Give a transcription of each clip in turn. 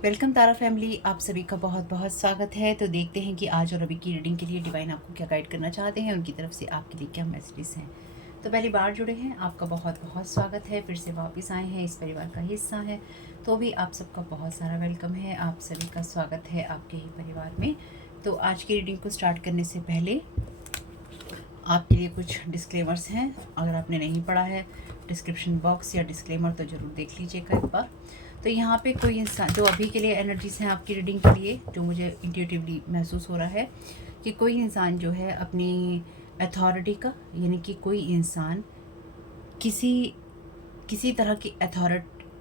Welcome तारा family, आप सभी का बहुत बहुत स्वागत है। तो देखते हैं कि आज और अभी की रीडिंग के लिए डिवाइन आपको क्या गाइड करना चाहते हैं, उनकी तरफ से आपके लिए क्या मैसेजेस हैं। तो पहली बार जुड़े हैं, आपका बहुत बहुत स्वागत है। फिर से वापस आए हैं, इस परिवार का हिस्सा है, तो भी आप सबका बहुत सारा वेलकम है। आप सभी का स्वागत है आपके ही परिवार में। तो आज की रीडिंग को स्टार्ट करने से पहले आपके लिए कुछ डिस्क्लेमर्स हैं। अगर आपने नहीं पढ़ा है डिस्क्रिप्शन बॉक्स या डिस्क्लेमर तो ज़रूर देख लीजिएगा एक बार। तो यहाँ पे कोई इंसान जो अभी के लिए एनर्जीज हैं आपकी रीडिंग के लिए, जो मुझे इंट्यूटिवली महसूस हो रहा है कि कोई इंसान जो है अपनी अथॉरिटी का, यानी कि कोई इंसान किसी किसी तरह की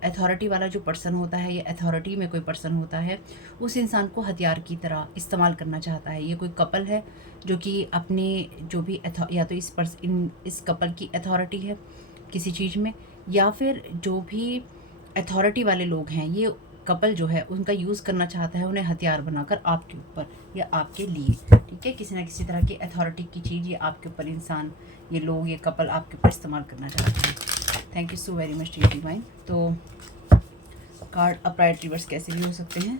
अथॉरिटी वाला जो पर्सन होता है या अथॉरिटी में कोई पर्सन होता है, उस इंसान को हथियार की तरह इस्तेमाल करना चाहता है। ये कोई कपल है जो कि अपने जो भी या तो इस कपल की अथॉरिटी है किसी चीज़ में, या फिर जो भी अथॉरिटी वाले लोग हैं, ये कपल जो है उनका यूज़ करना चाहता है उन्हें हथियार बनाकर आपके ऊपर या आपके लिए। ठीक है, किसी ना किसी तरह की अथॉरिटी की चीज़ ये आपके ऊपर इंसान, ये लोग, ये कपल आपके ऊपर इस्तेमाल करना चाहते हैं। Thank you so very much D divine. तो कार्ड अपराइट रिवर्स कैसे भी हो सकते हैं,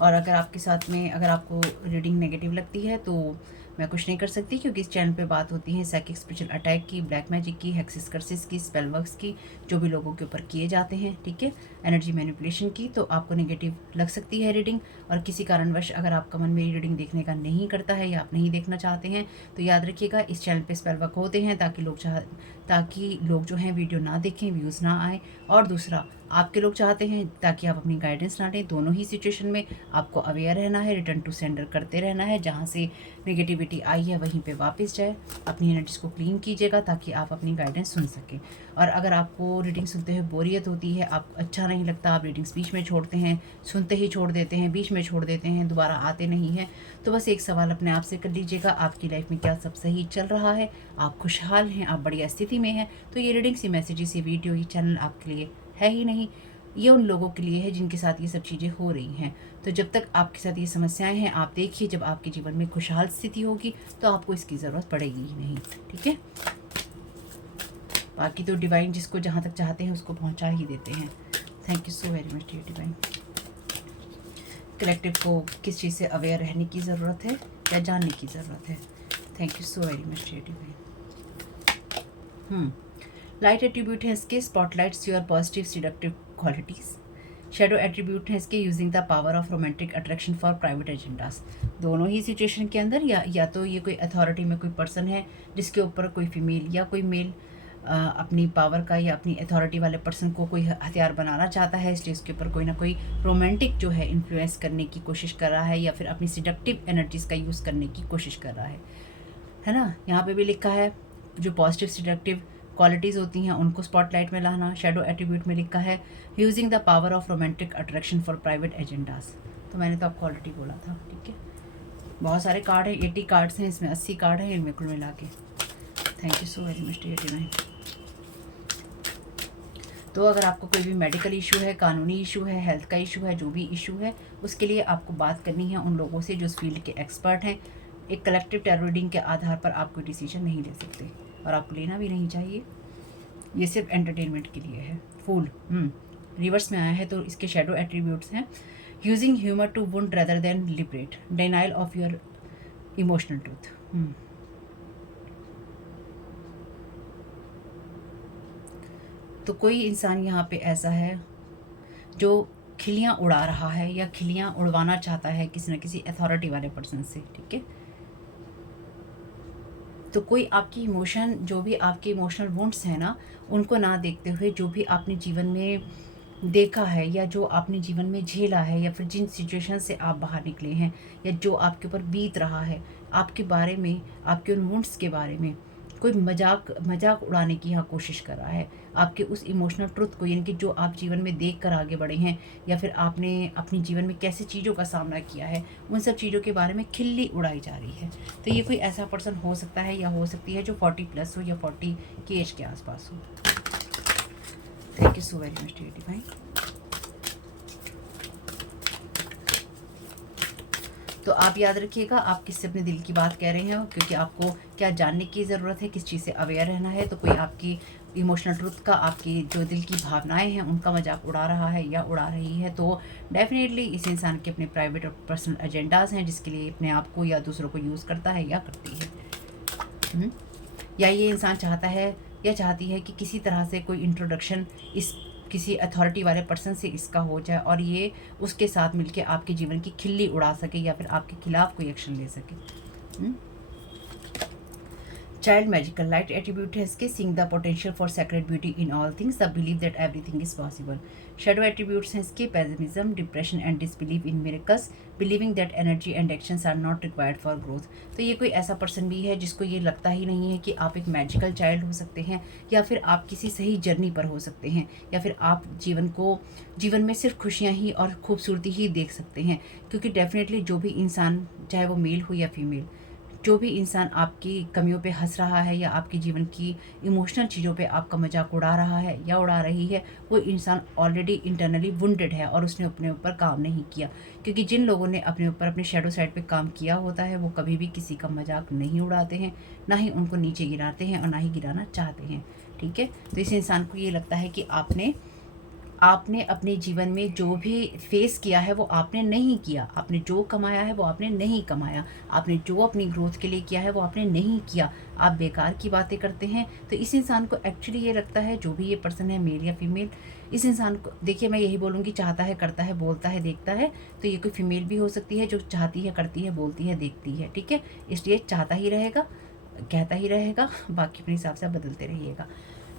और अगर आपके साथ में अगर आपको रीडिंग नेगेटिव लगती है तो मैं कुछ नहीं कर सकती, क्योंकि इस चैनल पे बात होती है साइकिक स्पिरिचुअल अटैक की, ब्लैक मैजिक की, हेक्सिस कर्सिस की, स्पेल वर्क्स की, जो भी लोगों के ऊपर किए जाते हैं। ठीक है, एनर्जी मैनिपुलेशन की। तो आपको नेगेटिव लग सकती है रीडिंग, और किसी कारणवश अगर आपका मन मेरी रीडिंग देखने का नहीं करता है या आप नहीं देखना चाहते हैं, तो याद रखिएगा इस चैनल पे स्पेल वर्क होते हैं ताकि लोग जो हैं वीडियो ना देखें, व्यूज़ ना आए, और दूसरा आपके लोग चाहते हैं ताकि आप अपनी गाइडेंस ना लें। दोनों ही सिचुएशन में आपको अवेयर रहना है, रिटर्न टू सेंडर करते रहना है। जहाँ से नेगेटिविटी आई है वहीं पे वापस जाए, अपनी एनर्जीज को क्लीन कीजिएगा ताकि आप अपनी गाइडेंस सुन सकें। और अगर आपको रीडिंग सुनते हुए बोरियत होती है, आप अच्छा नहीं लगता, आप रीडिंग्स बीच में छोड़ते हैं, सुनते ही छोड़ देते हैं, बीच में छोड़ देते हैं, दोबारा आते नहीं हैं, तो बस एक सवाल अपने आप से कर लीजिएगा, आपकी लाइफ में क्या सब सही चल रहा है, आप खुशहाल हैं, आप बढ़िया स्थिति में हैं। तो ये रीडिंग्स, ये मैसेजेस, ये वीडियो, ये चैनल आपके लिए है ही नहीं। ये उन लोगों के लिए है जिनके साथ ये सब चीज़ें हो रही हैं। तो जब तक आपके साथ ये समस्याएं हैं, आप देखिए, जब आपके जीवन में खुशहाल स्थिति होगी तो आपको इसकी ज़रूरत पड़ेगी ही नहीं। ठीक है, बाकी तो डिवाइन जिसको जहाँ तक चाहते हैं उसको पहुँचा ही देते हैं। Thank you so very much dear divine. Collective को किस चीज़ से अवेयर रहने की ज़रूरत है या जानने की ज़रूरत है। Thank you so very much dear divine. Light attribute है इसके, spotlights your positive seductive qualities. Shadow attribute है इसके, using the power of romantic attraction for private agendas. दोनों ही सिचुएशन के अंदर या तो ये कोई अथॉरिटी में कोई पर्सन है जिसके ऊपर कोई फीमेल या कोई मेल अपनी पावर का या अपनी अथॉरिटी वाले पर्सन को कोई हथियार बनाना चाहता है, इसलिए उसके ऊपर कोई ना कोई रोमांटिक जो है इन्फ्लुएंस करने की कोशिश कर रहा है, या फिर अपनी सिडक्टिव एनर्जीज़ का यूज़ करने की कोशिश कर रहा है ना। यहाँ पे भी लिखा है जो पॉजिटिव सिडक्टिव क्वालिटीज़ होती हैं उनको स्पॉटलाइट में लाना। शेडो एट्रीब्यूट में लिखा है using the power of romantic attraction for private agendas. तो मैंने तो आपको ऑलरेडी बोला था। ठीक है, बहुत सारे कार्ड हैं, 80 कार्ड्स हैं इसमें, 80 कार्ड हैं इनमें कुल मिला के। Thank you so very much dear divine. तो अगर आपको कोई भी मेडिकल इशू है, कानूनी इशू है, हेल्थ का इशू है, जो भी इशू है, उसके लिए आपको बात करनी है उन लोगों से जो उस फील्ड के एक्सपर्ट हैं। एक कलेक्टिव टैरो रीडिंग के आधार पर आप कोई डिसीजन नहीं ले सकते, और आपको लेना भी नहीं चाहिए। ये सिर्फ एंटरटेनमेंट के लिए है। फूल रिवर्स में आया है, तो इसके शेडो एट्रीब्यूट्स हैं using humour to wound rather than liberate, denial of your emotional truth. तो कोई इंसान यहाँ पे ऐसा है जो खिलियाँ उड़ा रहा है या खिलियाँ उड़वाना चाहता है किसी न किसी अथॉरिटी वाले पर्सन से। ठीक है, तो कोई आपकी इमोशन, जो भी आपके इमोशनल वुंड्स हैं ना, उनको ना देखते हुए जो भी आपने जीवन में देखा है या जो आपने जीवन में झेला है, या फिर जिन सिचुएशन से आप बाहर निकले हैं, या जो आपके ऊपर बीत रहा है, आपके बारे में, आपके उन वुंड्स के बारे में कोई मजाक उड़ाने की यहाँ कोशिश कर रहा है। आपके उस इमोशनल ट्रुथ को, यानी कि जो आप जीवन में देख कर आगे बढ़े हैं, या फिर आपने अपने जीवन में कैसे चीज़ों का सामना किया है, उन सब चीज़ों के बारे में खिल्ली उड़ाई जा रही है। तो ये कोई ऐसा पर्सन हो सकता है या हो सकती है जो 40+ हो या 40 की एज के आसपास हो। Thank you so very much dear divine. तो आप याद रखिएगा आप किससे अपने दिल की बात कह रहे हो, क्योंकि आपको क्या जानने की ज़रूरत है, किस चीज़ से अवेयर रहना है। तो कोई आपकी इमोशनल ट्रुथ का, आपकी जो दिल की भावनाएं हैं उनका मजाक उड़ा रहा है या उड़ा रही है, तो डेफिनेटली इस इंसान के अपने प्राइवेट और पर्सनल एजेंडाज हैं जिसके लिए अपने आप को या दूसरों को यूज़ करता है या करती है। या ये इंसान चाहता है या चाहती है कि किसी तरह से कोई इंट्रोडक्शन इस किसी अथॉरिटी वाले पर्सन से इसका हो जाए और ये उसके साथ मिलके आपके जीवन की खिल्ली उड़ा सके या फिर आपके खिलाफ कोई एक्शन ले सके। Child magical light attribute है इसके seeing the potential for sacred beauty in all things, the belief that everything is possible. Shadow attributes हैं इसके pessimism, depression and disbelief in miracles, believing that energy and actions are not required for growth. तो ये कोई ऐसा person भी है जिसको ये लगता ही नहीं है कि आप एक मैजिकल चाइल्ड हो सकते हैं या फिर आप किसी सही जर्नी पर हो सकते हैं या फिर आप जीवन में सिर्फ खुशियाँ ही और खूबसूरती ही देख सकते हैं। क्योंकि डेफिनेटली जो भी इंसान, चाहे वो मेल हो या फीमेल, जो भी इंसान आपकी कमियों पे हंस रहा है या आपके जीवन की इमोशनल चीज़ों पे आपका मजाक उड़ा रहा है या उड़ा रही है, वो इंसान ऑलरेडी इंटरनली वुंडेड है और उसने अपने ऊपर काम नहीं किया। क्योंकि जिन लोगों ने अपने ऊपर अपने शैडो साइड पे काम किया होता है वो कभी भी किसी का मजाक नहीं उड़ाते हैं, ना ही उनको नीचे गिराते हैं और ना ही गिराना चाहते हैं। ठीक है, तो इस इंसान को ये लगता है कि आपने अपने जीवन में जो भी फेस किया है वो आपने नहीं किया, आपने जो कमाया है वो आपने नहीं कमाया, आपने जो अपनी ग्रोथ के लिए किया है वो आपने नहीं किया, आप बेकार की बातें करते हैं। तो इस इंसान को एक्चुअली ये लगता है, जो भी ये पर्सन है मेल या फीमेल, इस इंसान को देखिए मैं यही बोलूँगी, चाहता है, करता है, बोलता है, देखता है। तो ये कोई फीमेल भी हो सकती है जो चाहती है, करती है, बोलती है, देखती है। ठीक है, इसलिए चाहता ही रहेगा, कहता ही रहेगा, बाकी अपने हिसाब से बदलते रहिएगा।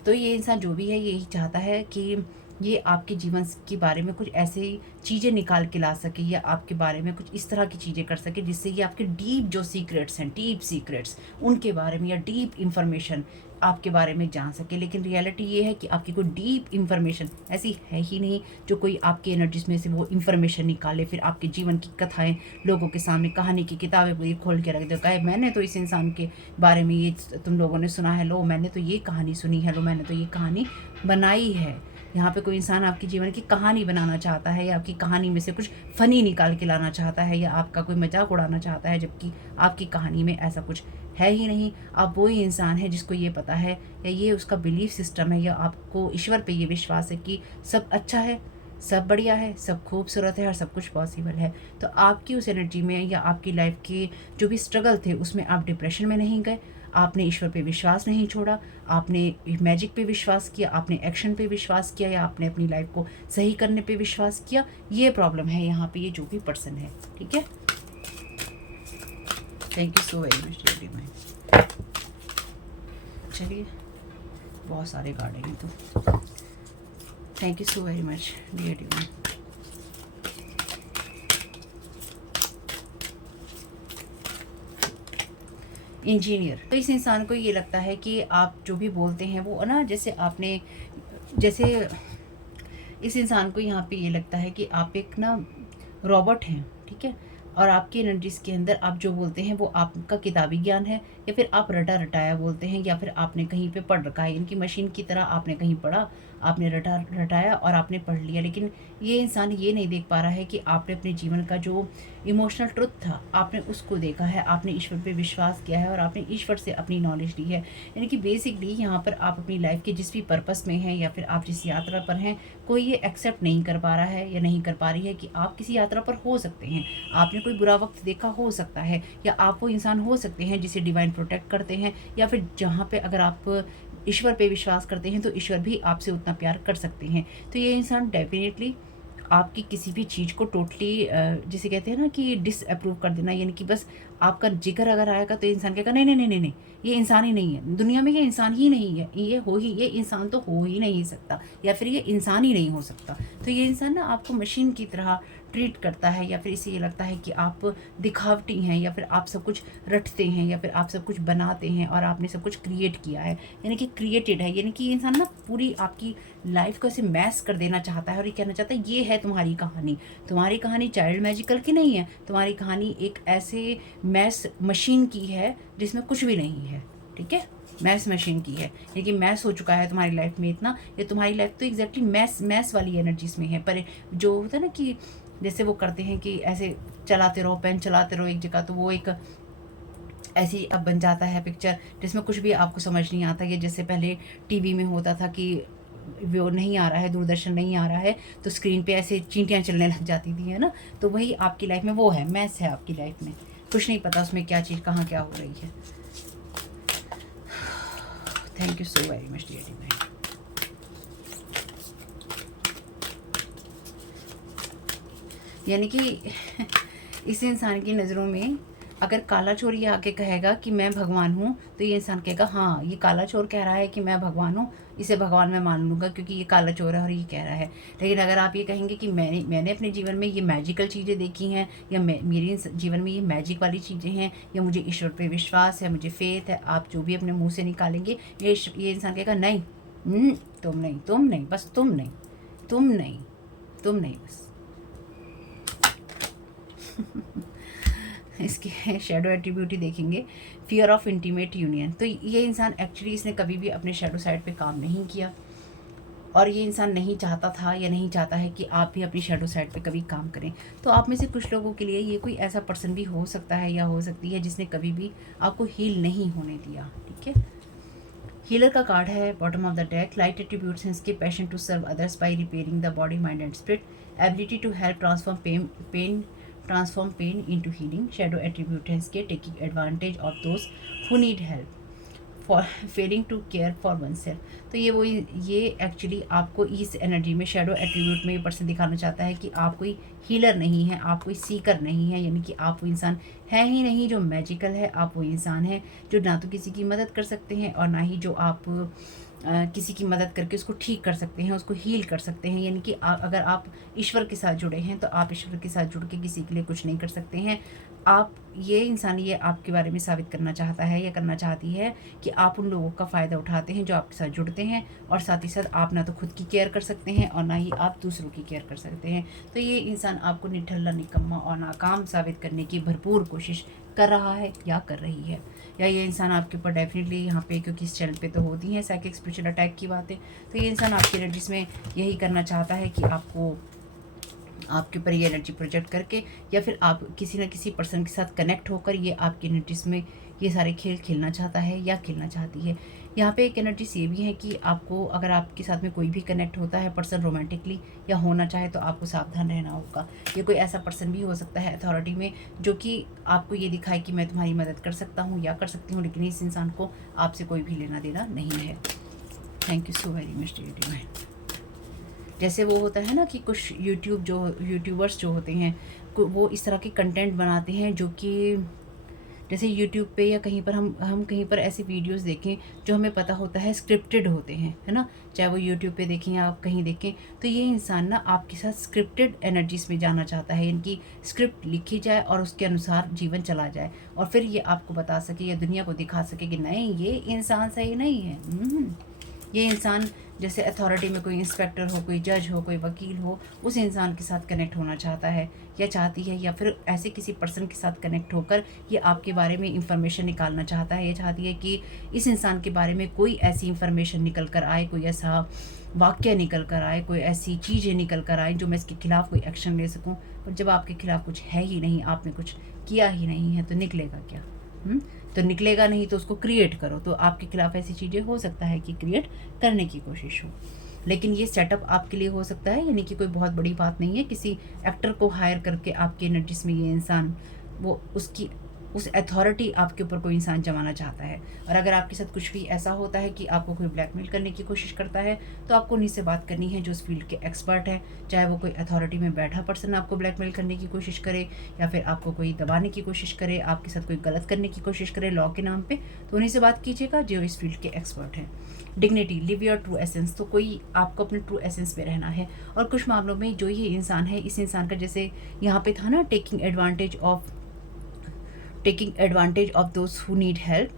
तो ये इंसान जो भी है यही चाहता है कि ये आपके जीवन के बारे में कुछ ऐसी चीज़ें निकाल के ला सके या आपके बारे में कुछ इस तरह की चीज़ें कर सके जिससे ये आपके डीप जो सीक्रेट्स हैं, डीप सीक्रेट्स, उनके बारे में या डीप इंफॉर्मेशन आपके बारे में जान सके। लेकिन रियलिटी ये है कि आपकी कोई डीप इंफॉर्मेशन ऐसी है ही नहीं जो कोई आपकी एनर्जीज में से वो इंफॉर्मेशन निकाले, फिर आपके जीवन की कथाएं लोगों के सामने, कहानी की किताबें पूरी खोल के रख दो, कहे मैंने तो इस इंसान के बारे में ये तुम लोगों ने सुना है, लो मैंने तो ये कहानी सुनी है, लो मैंने तो ये कहानी बनाई है। यहाँ पे कोई इंसान आपकी जीवन की कहानी बनाना चाहता है या आपकी कहानी में से कुछ फ़नी निकाल के लाना चाहता है या आपका कोई मजाक उड़ाना चाहता है, जबकि आपकी कहानी में ऐसा कुछ है ही नहीं। आप वही इंसान है जिसको ये पता है या ये उसका बिलीफ सिस्टम है या आपको ईश्वर पे ये विश्वास है कि सब अच्छा है, सब बढ़िया है, सब खूबसूरत है और सब कुछ पॉसिबल है। तो आपकी उस एनर्जी में या आपकी लाइफ के जो भी स्ट्रगल थे उसमें आप डिप्रेशन में नहीं गए, आपने ईश्वर पे विश्वास नहीं छोड़ा, आपने मैजिक पे विश्वास किया, आपने एक्शन पे विश्वास किया या आपने अपनी लाइफ को सही करने पे विश्वास किया। ये प्रॉब्लम है यहाँ पे ये जो भी पर्सन है। ठीक है, thank you so very much dear divine. चलिए, बहुत सारे कार्ड हैं तो thank you so very much dear divine. Engineer, तो इस इंसान को ये लगता है कि आप जो भी बोलते हैं वो ना, जैसे इस इंसान को यहाँ पे ये लगता है कि आप एक ना रोबोट हैं। ठीक है, और आपकी एनर्जीज के अंदर आप जो बोलते हैं वो आपका किताबी ज्ञान है या फिर आप रटा रटाया बोलते हैं या फिर आपने कहीं पे पढ़ रखा है। इनकी मशीन की तरह आपने कहीं पढ़ा, आपने रटाया और आपने पढ़ लिया। लेकिन ये इंसान ये नहीं देख पा रहा है कि आपने अपने जीवन का जो इमोशनल ट्रुथ था आपने उसको देखा है, आपने ईश्वर पे विश्वास किया है और आपने ईश्वर से अपनी नॉलेज ली है। यानी कि बेसिकली यहाँ पर आप अपनी लाइफ के जिस भी पर्पस में हैं या फिर आप जिस यात्रा पर हैं, कोई ये एक्सेप्ट नहीं कर पा रहा है या नहीं कर पा रही है कि आप किसी यात्रा पर हो सकते हैं। आपने कोई बुरा वक्त देखा हो सकता है या आप वो इंसान हो सकते हैं जिसे डिवाइन प्रोटेक्ट करते हैं या फिर जहाँ पे अगर आप ईश्वर पे विश्वास करते हैं तो ईश्वर भी आपसे उतना प्यार कर सकते हैं। तो ये इंसान डेफिनेटली आपकी किसी भी चीज़ को टोटली जिसे कहते हैं ना कि डिसअप्रूव कर देना, यानी कि बस आपका जिक्र अगर आएगा तो इंसान कहेगा नहीं नहीं नहीं नहीं नहीं, ये इंसान ही नहीं है, दुनिया में ये इंसान ही नहीं है, ये इंसान तो हो ही नहीं सकता या फिर ये इंसान ही नहीं हो सकता। तो ये इंसान ना आपको मशीन की तरह ट्रीट करता है या फिर इसे ये लगता है कि आप दिखावटी हैं या फिर आप सब कुछ रटते हैं या फिर आप सब कुछ बनाते हैं और आपने सब कुछ क्रिएट किया है, यानी कि क्रिएटेड है। यानी कि ये इंसान ना पूरी आपकी लाइफ को ऐसे मैस कर देना चाहता है और ये कहना चाहता है ये है तुम्हारी कहानी चाइल्ड मैजिकल की नहीं है, तुम्हारी कहानी एक ऐसे मैस मशीन की है जिसमें कुछ भी नहीं है। ठीक है, मैस मशीन की है, लेकिन मैस हो चुका है तुम्हारी लाइफ में इतना, ये तुम्हारी लाइफ तो एग्जैक्टली मैस वाली एनर्जीज में है। पर जो होता है ना कि जैसे वो करते हैं कि ऐसे चलाते रहो, पेन चलाते रहो एक जगह, तो वो एक ऐसी अब बन जाता है पिक्चर जिसमें कुछ भी आपको समझ नहीं आता। ये जैसे पहले टीवी में होता था कि वो नहीं आ रहा है, दूरदर्शन नहीं आ रहा है, तो स्क्रीन पे ऐसे चींटियाँ चलने लग जाती थी, है ना। तो वही आपकी लाइफ में वो है, मैस है आपकी लाइफ में, कुछ नहीं पता उसमें क्या चीज़ कहाँ क्या हो रही है। Thank you so very much dear divine. यानी कि इस इंसान की नज़रों में अगर काला चोर ये आके कहेगा कि मैं भगवान हूँ, तो ये इंसान कहेगा हाँ ये काला चोर कह रहा है कि मैं भगवान हूँ, इसे भगवान मैं मान लूँगा क्योंकि ये काला चोर है और ये कह रहा है। लेकिन अगर आप ये कहेंगे कि मैंने अपने जीवन में ये मैजिकल चीज़ें देखी हैं, या मेरे जीवन में ये मैजिक वाली चीज़ें हैं, या मुझे ईश्वर पे विश्वास है, मुझे फेथ है, आप जो भी अपने मुँह से निकालेंगे, ये इंसान कहेगा नहीं, तुम नहीं, तुम नहीं, बस तुम नहीं, तुम नहीं, तुम नहीं, बस। इसके शेडो एट्रीब्यूट ही देखेंगे, फियर ऑफ इंटीमेट यूनियन। तो ये इंसान एक्चुअली इसने कभी भी अपने शेडो साइड पे काम नहीं किया, और ये इंसान नहीं चाहता था या नहीं चाहता है कि आप भी अपनी शेडो साइड पे कभी काम करें। तो आप में से कुछ लोगों के लिए ये कोई ऐसा पर्सन भी हो सकता है या हो सकती है जिसने कभी भी आपको हील नहीं होने दिया, ठीक है। हीलर का कार्ड है bottom of the deck. Light attributes हैं इसके, passion to serve others by repairing the body mind and spirit, ability to help transform pain into healing. Shadow attribute है इसके, taking advantage of those who need help, for failing to care for oneself. तो ये actually आपको इस energy में, shadow attribute में ये person दिखाना चाहता है कि आप कोई हीलर नहीं है, आप कोई सीकर नहीं है, यानी कि आप वो इंसान है ही नहीं जो मैजिकल है। आप वो इंसान है जो ना तो किसी की मदद कर सकते हैं और ना ही जो आप किसी की मदद करके उसको ठीक कर सकते हैं, उसको हील कर सकते हैं। यानी कि अगर आप ईश्वर के साथ जुड़े हैं तो आप ईश्वर के साथ जुड़ के किसी के लिए कुछ नहीं कर सकते हैं। आप ये इंसान ये आपके बारे में साबित करना चाहता है या करना चाहती है कि आप उन लोगों का फ़ायदा उठाते हैं जो आपके साथ जुड़ते हैं, और साथ ही साथ आप ना तो खुद की केयर कर सकते हैं और ना ही आप दूसरों की केयर कर सकते हैं। तो ये इंसान आपको निठल्ला, निकम्मा और नाकाम साबित करने की भरपूर कोशिश कर रहा है या कर रही है, या ये इंसान आपके ऊपर डेफिनेटली यहाँ पे, क्योंकि इस चैनल पे तो होती हैं साइकिक स्पिरिचुअल अटैक की बातें, तो ये इंसान आपकी एनर्जीज में यही करना चाहता है कि आपके ऊपर ये एनर्जी प्रोजेक्ट करके, या फिर आप किसी न किसी पर्सन के साथ कनेक्ट होकर ये आपकी एनर्जीज में ये सारे खेल खेलना चाहता है या खेलना चाहती है। यहाँ पे एक एनर्जीज ये भी है कि आपको, अगर आपके साथ में कोई भी कनेक्ट होता है पर्सन रोमांटिकली या होना चाहे, तो आपको सावधान रहना होगा। ये कोई ऐसा पर्सन भी हो सकता है अथॉरिटी में जो कि आपको ये दिखाए कि मैं तुम्हारी मदद कर सकता हूँ या कर सकती हूँ, लेकिन इस इंसान को आपसे कोई भी लेना देना नहीं है। Thank you so very much dear divine. जैसे वो होता है ना कि कुछ यूट्यूबर्स जो होते हैं, वो इस तरह के कंटेंट बनाते हैं जो कि जैसे यूट्यूब पे या कहीं पर हम कहीं पर ऐसी वीडियोस देखें जो हमें पता होता है स्क्रिप्टेड होते हैं, है ना। चाहे वो यूट्यूब पे देखें या आप कहीं देखें, तो ये इंसान ना आपके साथ स्क्रिप्टेड एनर्जीज में जाना चाहता है, यानी कि स्क्रिप्ट लिखी जाए और उसके अनुसार जीवन चला जाए, और फिर ये आपको बता सके या दुनिया को दिखा सके कि नहीं ये इंसान सही नहीं है। ये इंसान जैसे अथॉरिटी में कोई इंस्पेक्टर हो, कोई जज हो, कोई वकील हो, उस इंसान के साथ कनेक्ट होना चाहता है या चाहती है, या फिर ऐसे किसी पर्सन के साथ कनेक्ट होकर ये आपके बारे में इंफॉर्मेशन निकालना चाहता है, या चाहती है कि इस इंसान के बारे में कोई ऐसी इंफॉर्मेशन निकल कर आए, कोई ऐसा वाक्य निकल कर आए, कोई ऐसी चीज़ें निकल कर आए जो मैं इसके खिलाफ़ कोई एक्शन ले सकूँ। और जब आपके खिलाफ़ कुछ है ही नहीं, आपने कुछ किया ही नहीं है, तो निकलेगा क्या? तो निकलेगा नहीं तो उसको क्रिएट करो। तो आपके खिलाफ ऐसी चीज़ें हो सकता है कि क्रिएट करने की कोशिश हो, लेकिन ये सेटअप आपके लिए हो सकता है, यानी कि कोई बहुत बड़ी बात नहीं है। किसी एक्टर को हायर करके आपकी एनर्जीज में ये इंसान वो उस अथॉरिटी आपके ऊपर कोई इंसान जमाना चाहता है। और अगर आपके साथ कुछ भी ऐसा होता है कि आपको कोई ब्लैकमेल करने की कोशिश करता है, तो आपको उन्हीं से बात करनी है जो उस फील्ड के एक्सपर्ट हैं। चाहे वो कोई अथॉरिटी में बैठा पर्सन आपको ब्लैकमेल करने की कोशिश करे, या फिर आपको कोई दबाने की कोशिश करे, आपके साथ कोई गलत करने की कोशिश करे लॉ के नाम पे, तो उन्हीं से बात कीजिएगा जो इस फील्ड के एक्सपर्ट हैं। Dignity, live your true essence. तो कोई आपको अपने ट्रू एसेंस में रहना है। और कुछ मामलों में जो ये इंसान है, इस इंसान का जैसे यहाँ पे था ना, taking advantage of those who need help,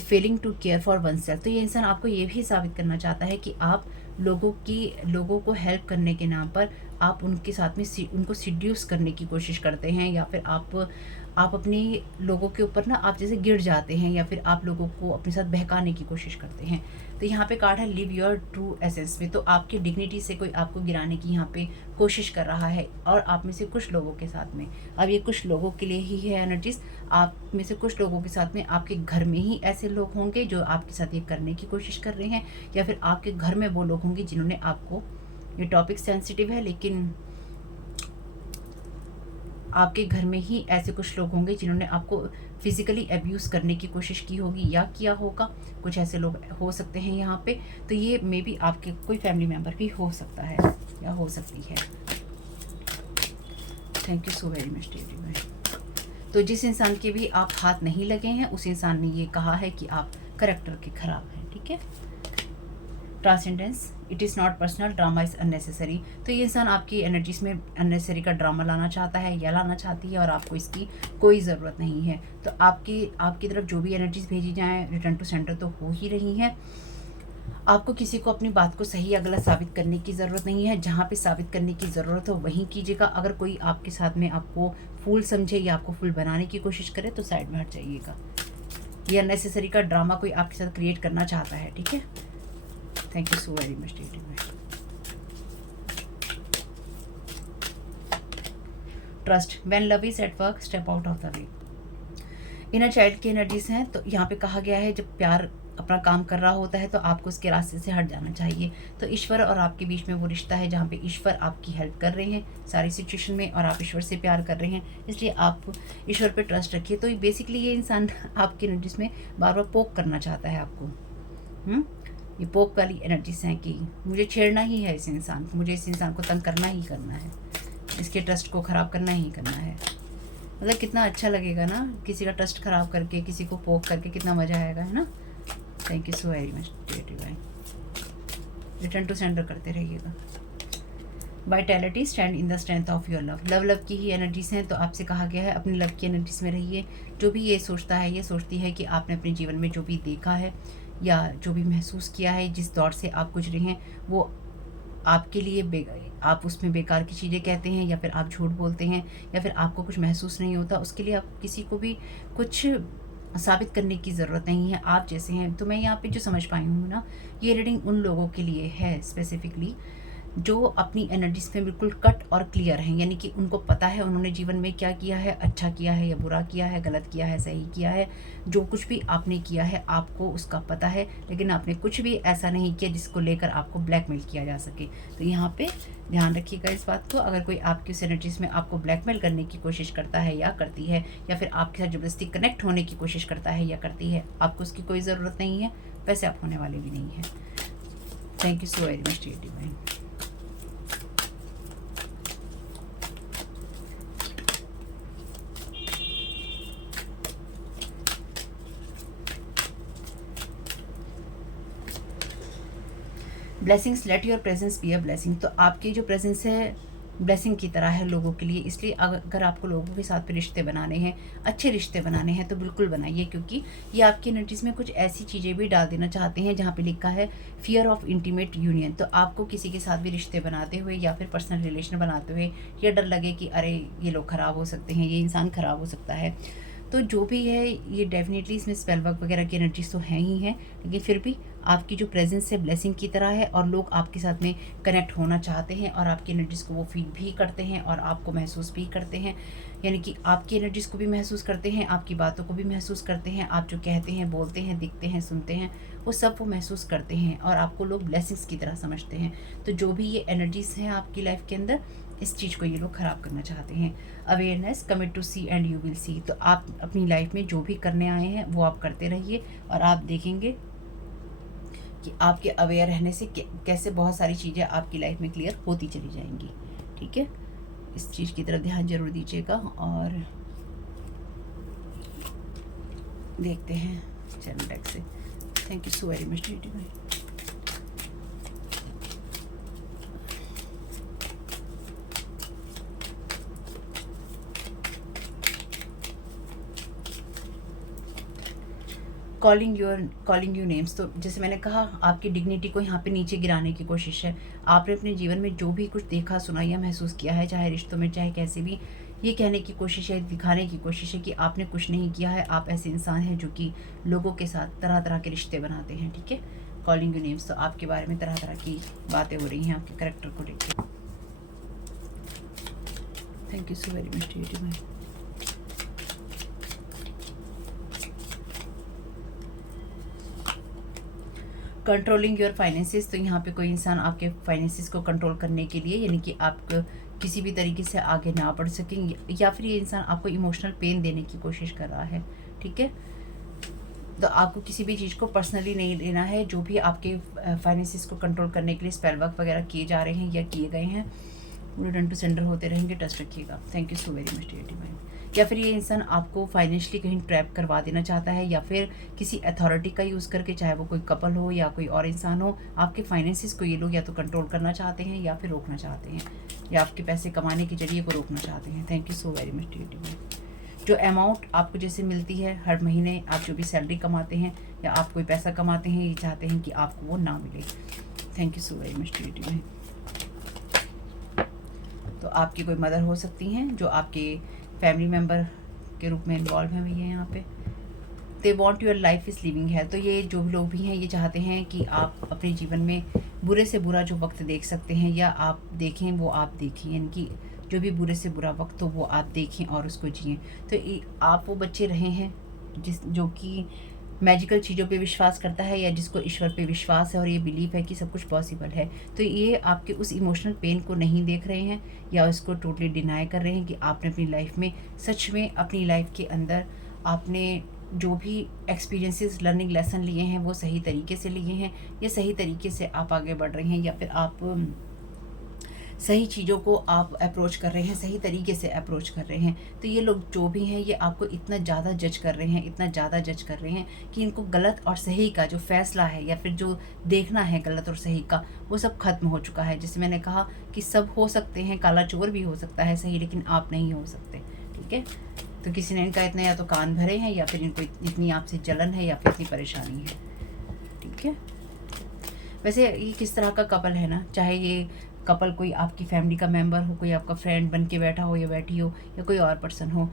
failing to care for oneself. तो ये इंसान आपको ये भी साबित करना चाहता है कि आप लोगों को हेल्प करने के नाम पर आप उनके साथ में उनको सिड्यूस करने की कोशिश करते हैं, या फिर आप अपने लोगों के ऊपर ना आप जैसे गिर जाते हैं, या फिर आप लोगों को अपने साथ बहकाने की कोशिश करते हैं। तो यहाँ पे कार्ड है लिव योर ट्रू एसेंस में। तो आपकी डिग्निटी से कोई आपको गिराने की यहाँ पे कोशिश कर रहा है, और आप में से कुछ लोगों के साथ में, अब ये कुछ लोगों के लिए ही है एनर्जीज, आप में से कुछ लोगों के साथ में आपके घर में ही ऐसे लोग होंगे जो आपके साथ ये करने की कोशिश कर रहे हैं, या फिर आपके घर में वो लोग होंगे जिन्होंने आपको, ये टॉपिक सेंसिटिव है लेकिन आपके घर में ही ऐसे कुछ लोग होंगे जिन्होंने आपको फिजिकली अब्यूज़ करने की कोशिश की होगी या किया होगा। कुछ ऐसे लोग हो सकते हैं यहाँ पे। तो ये मे बी आपके कोई फैमिली मेम्बर भी हो सकता है या हो सकती है। Thank you so very much dear. तो जिस इंसान के भी आप हाथ नहीं लगे हैं उस इंसान ने ये कहा है कि आप करैक्टर के खराब हैं, ठीक है। Transcendence, it is not personal, drama is unnecessary. तो ये इंसान आपकी एनर्जीज में अननेसेसरी का ड्रामा लाना चाहता है या लाना चाहती है, और आपको इसकी कोई ज़रूरत नहीं है। तो आपकी तरफ जो भी एनर्जीज भेजी जाएँ रिटर्न टू सेंटर तो हो ही रही हैं। आपको किसी को अपनी बात को सही या गलत साबित करने की ज़रूरत नहीं है। जहाँ पे साबित करने की ज़रूरत हो वहीं कीजिएगा। अगर कोई आपके साथ में आपको फूल समझे या आपको फूल बनाने की कोशिश करे तो साइड में हट जाइएगा। ये अननेसेसरी का ड्रामा कोई आपके साथ क्रिएट करना चाहता है, ठीक है। Thank you so very much dear. Trust, when love is at work step out of the way. Inner child की एनर्जीज हैं। तो यहाँ पे कहा गया है जब प्यार अपना काम कर रहा होता है तो आपको उसके रास्ते से हट जाना चाहिए। तो ईश्वर और आपके बीच में वो रिश्ता है जहाँ पे ईश्वर आपकी हेल्प कर रहे हैं सारी सिचुएशन में, और आप ईश्वर से प्यार कर रहे हैं, इसलिए आप ईश्वर पे ट्रस्ट रखिए। तो बेसिकली ये इंसान आपकी एनर्जीज में बार बार पोक करना चाहता है आपको। ये पोक वाली एनर्जीज हैं कि मुझे छेड़ना ही है इस इंसान को, मुझे इस इंसान को तंग करना ही करना है, इसके ट्रस्ट को ख़राब करना ही करना है। मतलब कितना अच्छा लगेगा ना, किसी का ट्रस्ट ख़राब करके, किसी को पोक करके, कितना मज़ा आएगा, है ना। Thank you so very much divine. Return to sender करते रहिएगा। Vitality, stand in the strength of your love. Love की ही एनर्जीज हैं। तो आपसे कहा गया है अपनी लव की एनर्जीज में रहिए। जो भी ये सोचता है, ये सोचती है कि आपने अपने जीवन में जो भी देखा है या जो भी महसूस किया है, जिस दौर से आप गुजरे हैं, वो आपके लिए आप उसमें बेकार की चीज़ें कहते हैं, या फिर आप झूठ बोलते हैं, या फिर आपको कुछ महसूस नहीं होता, उसके लिए आप किसी को भी कुछ साबित करने की ज़रूरत नहीं है। आप जैसे हैं। तो मैं यहाँ पे जो समझ पाई हूँ ना, ये रीडिंग उन लोगों के लिए है स्पेसिफिकली जो अपनी एनर्जीज में बिल्कुल कट और क्लियर हैं, यानी कि उनको पता है उन्होंने जीवन में क्या किया है, अच्छा किया है या बुरा किया है, गलत किया है, सही किया है। जो कुछ भी आपने किया है आपको उसका पता है, लेकिन आपने कुछ भी ऐसा नहीं किया जिसको लेकर आपको ब्लैकमेल किया जा सके। तो यहाँ पे ध्यान रखिएगा इस बात को। अगर कोई आपकी उस एनर्जीज में आपको ब्लैकमेल करने की कोशिश करता है या करती है, या फिर आपके साथ ज़बरदस्ती कनेक्ट होने की कोशिश करता है या करती है, आपको उसकी कोई ज़रूरत नहीं है, वैसे आप होने वाले भी नहीं है। Thank you so very much dear divine. Blessings, let your presence be a blessing. तो आपकी जो प्रेजेंस है ब्लेसिंग की तरह है लोगों के लिए, इसलिए अगर आपको लोगों के साथ भी रिश्ते बनाने हैं, अच्छे रिश्ते बनाने हैं, तो बिल्कुल बनाइए, क्योंकि ये आपकी एनर्जीज में कुछ ऐसी चीज़ें भी डाल देना चाहते हैं जहाँ पे लिखा है फियर ऑफ इंटीमेट यूनियन। तो आपको किसी के साथ भी रिश्ते बनाते हुए या फिर पर्सनल रिलेशन बनाते हुए ये डर लगे कि अरे ये लोग ख़राब हो सकते हैं, ये इंसान ख़राब हो सकता है। तो जो भी है ये डेफिनेटली इसमें स्पेल वर्क वगैरह की एनर्जीज तो हैं ही हैं, लेकिन फिर भी आपकी जो प्रेजेंस है ब्लेसिंग की तरह है, और लोग आपके साथ में कनेक्ट होना चाहते हैं और आपकी एनर्जीज को वो फील भी करते हैं और आपको महसूस भी करते हैं। यानी कि आपकी एनर्जीज को भी महसूस करते हैं, आपकी बातों को भी महसूस करते हैं, आप जो कहते हैं, बोलते हैं, दिखते हैं, सुनते हैं, वो सब वो महसूस करते हैं और आपको लोग ब्लेसिंग्स की तरह समझते हैं। तो जो भी ये एनर्जीज हैं आपकी लाइफ के अंदर, इस चीज़ को ये लोग ख़राब करना चाहते हैं। Awareness, commit to see and you will see. तो आप अपनी लाइफ में जो भी करने आए हैं वो आप करते रहिए, और आप देखेंगे कि आपके अवेयर रहने से कैसे बहुत सारी चीज़ें आपकी लाइफ में क्लियर होती चली जाएंगी, ठीक है। इस चीज़ की तरफ ध्यान जरूर दीजिएगा। और देखते हैं चैनल डेक से। Thank you so very much dear. Calling you names. तो जैसे मैंने कहा, आपकी डिग्निटी को यहाँ पे नीचे गिराने की कोशिश है। आपने अपने जीवन में जो भी कुछ देखा, सुना या महसूस किया है, चाहे रिश्तों में, चाहे कैसे भी, ये कहने की कोशिश है, दिखाने की कोशिश है कि आपने कुछ नहीं किया है। आप ऐसे इंसान हैं जो कि लोगों के साथ तरह तरह के रिश्ते बनाते हैं, ठीक है। कॉलिंग यू नेम्स, तो आपके बारे में तरह तरह की बातें हो रही हैं आपके करेक्टर को लेकर। Thank you so very much divine. Controlling your finances, तो यहाँ पे कोई इंसान आपके फाइनेंसिस को कंट्रोल करने के लिए, यानी कि आप किसी भी तरीके से आगे ना बढ़ सकें, या फिर ये इंसान आपको इमोशनल पेन देने की कोशिश कर रहा है, ठीक है। तो आपको किसी भी चीज़ को पर्सनली नहीं लेना है। जो भी आपके फाइनेंसिस को कंट्रोल करने के लिए स्पेल वर्क वगैरह किए जा रहे हैं या किए गए हैं, रिटर्न टू सेंडर होते रहेंगे, ट्रस्ट रखिएगा। Thank you so very much dear divine. या फिर ये इंसान आपको फाइनेंशियली कहीं ट्रैप करवा देना चाहता है, या फिर किसी अथॉरिटी का यूज़ करके, चाहे वो कोई कपल हो या कोई और इंसान हो, आपके फाइनेंसिस को ये लोग या तो कंट्रोल करना चाहते हैं या फिर रोकना चाहते हैं, या आपके पैसे कमाने के जरिए को रोकना चाहते हैं। Thank you so very much dear divine. जो अमाउंट आपको जैसे मिलती है हर महीने, आप जो भी सैलरी कमाते हैं या आप कोई पैसा कमाते हैं, ये चाहते हैं कि आपको वो ना मिले। Thank you so very much dear divine. तो आपकी कोई मदर हो सकती हैं जो आपके फैमिली मेम्बर के रूप में इन्वॉल्व हैं भैया यहाँ पे। They want your life is living है। तो ये जो भी लोग भी हैं, ये चाहते हैं कि आप अपने जीवन में बुरे से बुरा जो वक्त देख सकते हैं या आप देखें, वो आप देखें, यानी कि जो भी बुरे से बुरा वक्त हो वो आप देखें और उसको जिएँ। तो आप वो बच्चे रहे हैं जो कि मैजिकल चीज़ों पे विश्वास करता है, या जिसको ईश्वर पे विश्वास है और ये बिलीव है कि सब कुछ पॉसिबल है। तो ये आपके उस इमोशनल पेन को नहीं देख रहे हैं या उसको टोटली डिनाई कर रहे हैं कि आपने अपनी लाइफ में, सच में अपनी लाइफ के अंदर आपने जो भी एक्सपीरियंसेस, लर्निंग लेसन लिए हैं वो सही तरीके से लिए हैं, या सही तरीके से आप आगे बढ़ रहे हैं, या फिर आप सही चीज़ों को आप अप्रोच कर रहे हैं, सही तरीके से अप्रोच कर रहे हैं। तो ये लोग जो भी हैं, ये आपको इतना ज़्यादा जज कर रहे हैं, इतना ज़्यादा जज कर रहे हैं कि इनको गलत और सही का जो फैसला है, या फिर जो देखना है गलत और सही का, वो सब खत्म हो चुका है। जैसे मैंने कहा कि सब हो सकते हैं, काला चोर भी हो सकता है सही, लेकिन आप नहीं हो सकते, ठीक है। तो किसी ने इनका इतना या तो कान भरे हैं, या फिर इनको इतनी आपसे जलन है, या फिर इतनी परेशानी है, ठीक है। वैसे ये किस तरह का कपल है ना, चाहे ये कपल कोई आपकी फैमिली का मेंबर हो, कोई आपका फ्रेंड बन के बैठा हो या बैठी हो, या कोई और पर्सन हो,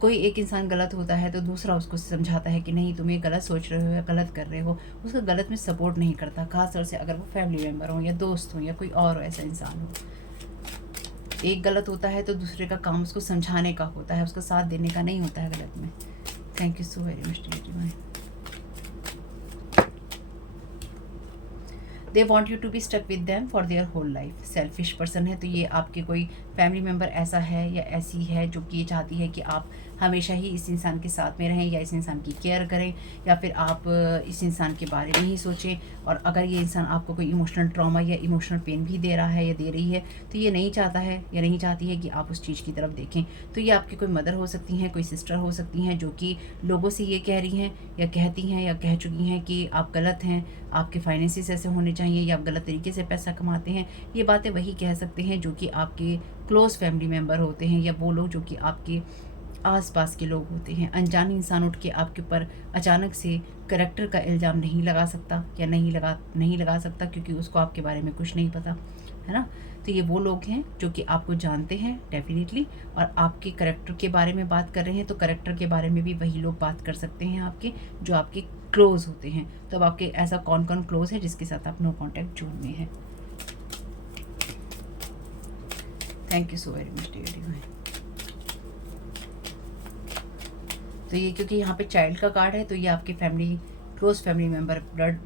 कोई एक इंसान गलत होता है तो दूसरा उसको समझाता है कि नहीं तुम ये गलत सोच रहे हो या गलत कर रहे हो, उसका गलत में सपोर्ट नहीं करता, खासतौर से अगर वो फैमिली मेम्बर हो या दोस्त हो या कोई और ऐसा इंसान हो। एक गलत होता है तो दूसरे का काम उसको समझाने का होता है, उसका साथ देने का नहीं होता है गलत में। Thank you so very much dear divine. They want you to be stuck with them for their whole life. Selfish person है, तो ये आपके कोई फैमिली मेम्बर ऐसा है या ऐसी है जो कि ये चाहती है कि आप हमेशा ही इस इंसान के साथ में रहें, या इस इंसान की केयर करें, या फिर आप इस इंसान के बारे में ही सोचें। और अगर ये इंसान आपको कोई इमोशनल ट्रॉमा या इमोशनल पेन भी दे रहा है या दे रही है, तो ये नहीं चाहता है या नहीं चाहती है कि आप उस चीज़ की तरफ देखें। तो ये आपकी कोई मदर हो सकती हैं, कोई सिस्टर हो सकती हैं, जो कि लोगों से ये कह रही हैं या कहती हैं या कह चुकी हैं कि आप गलत हैं, आपके फाइनेंसिस ऐसे होने चाहिए, या आप गलत तरीके से पैसा कमाते हैं। ये बातें वही कह सकते हैं जो कि आपके क्लोज़ फैमिली मेम्बर होते हैं, या वो लोग जो कि आपके आसपास के लोग होते हैं। अनजान इंसान उठ के आपके ऊपर अचानक से करैक्टर का इल्ज़ाम नहीं लगा सकता, या नहीं लगा सकता, क्योंकि उसको आपके बारे में कुछ नहीं पता, है ना। तो ये वो लोग हैं जो कि आपको जानते हैं डेफिनेटली, और आपके करैक्टर के बारे में बात कर रहे हैं। तो करैक्टर के बारे में भी वही लोग बात कर सकते हैं आपके, जो आपके क्लोज़ होते हैं। तो अब आपके ऐसा कौन कौन क्लोज़ है जिसके साथ आप नो कॉन्टैक्ट जोन में है। Thank you so very much dear divine. तो ये क्योंकि यहाँ पे चाइल्ड का कार्ड है, तो ये आपके family, close family member, blood